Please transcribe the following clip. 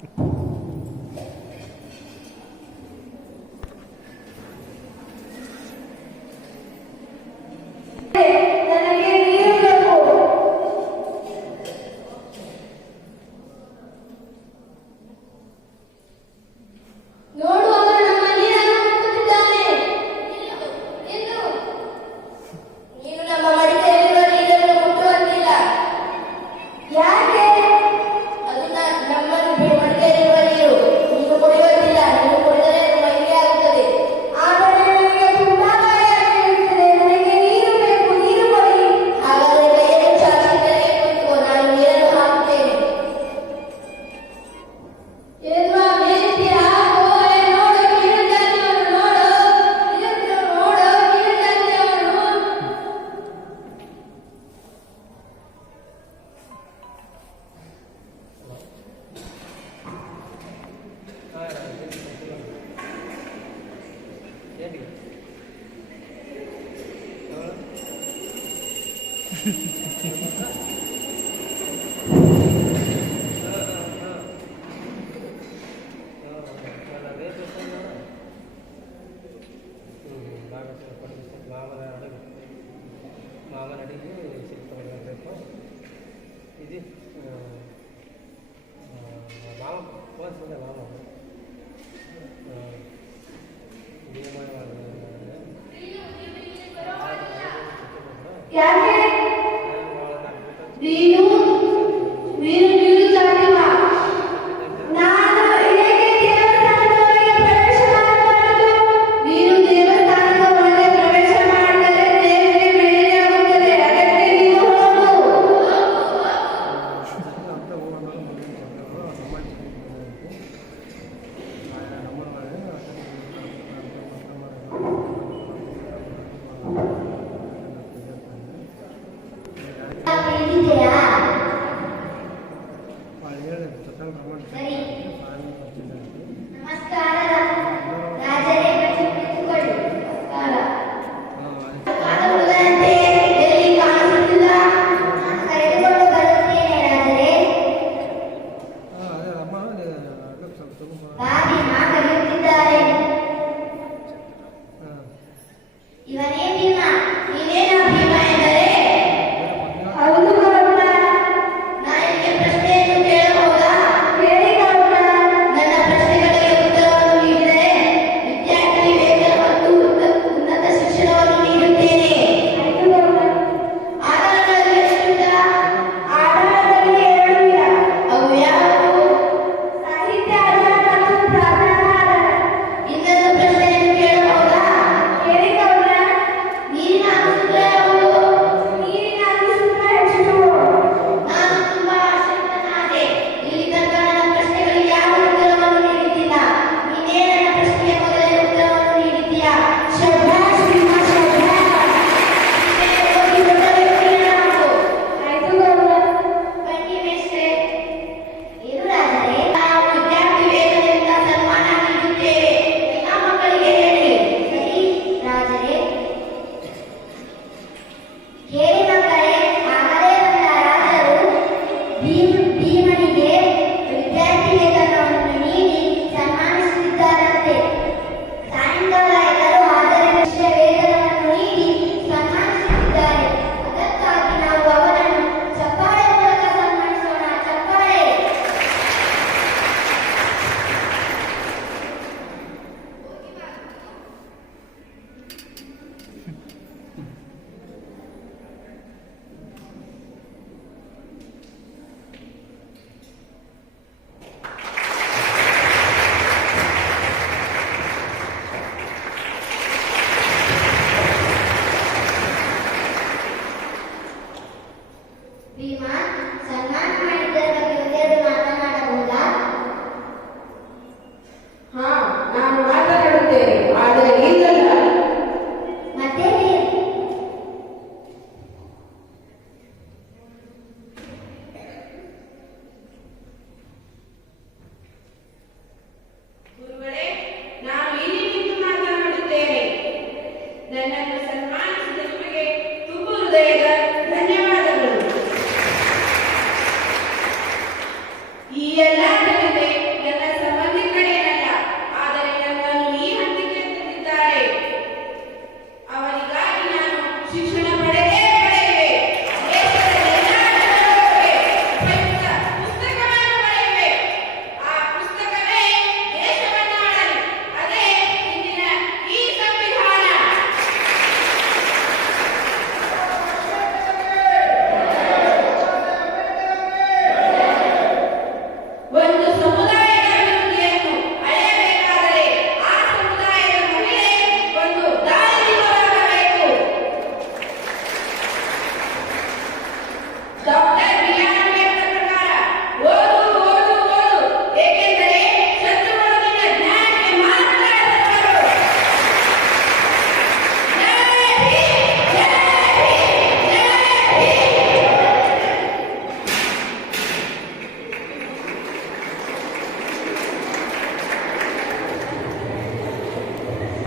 どうぞ。sério? Hã? क्या है? ಹೇಳಿದೆ. ಸ್ವತಂತ್ರ ಮಾಡ್ತಾರೆ você é mais do que eu peguei.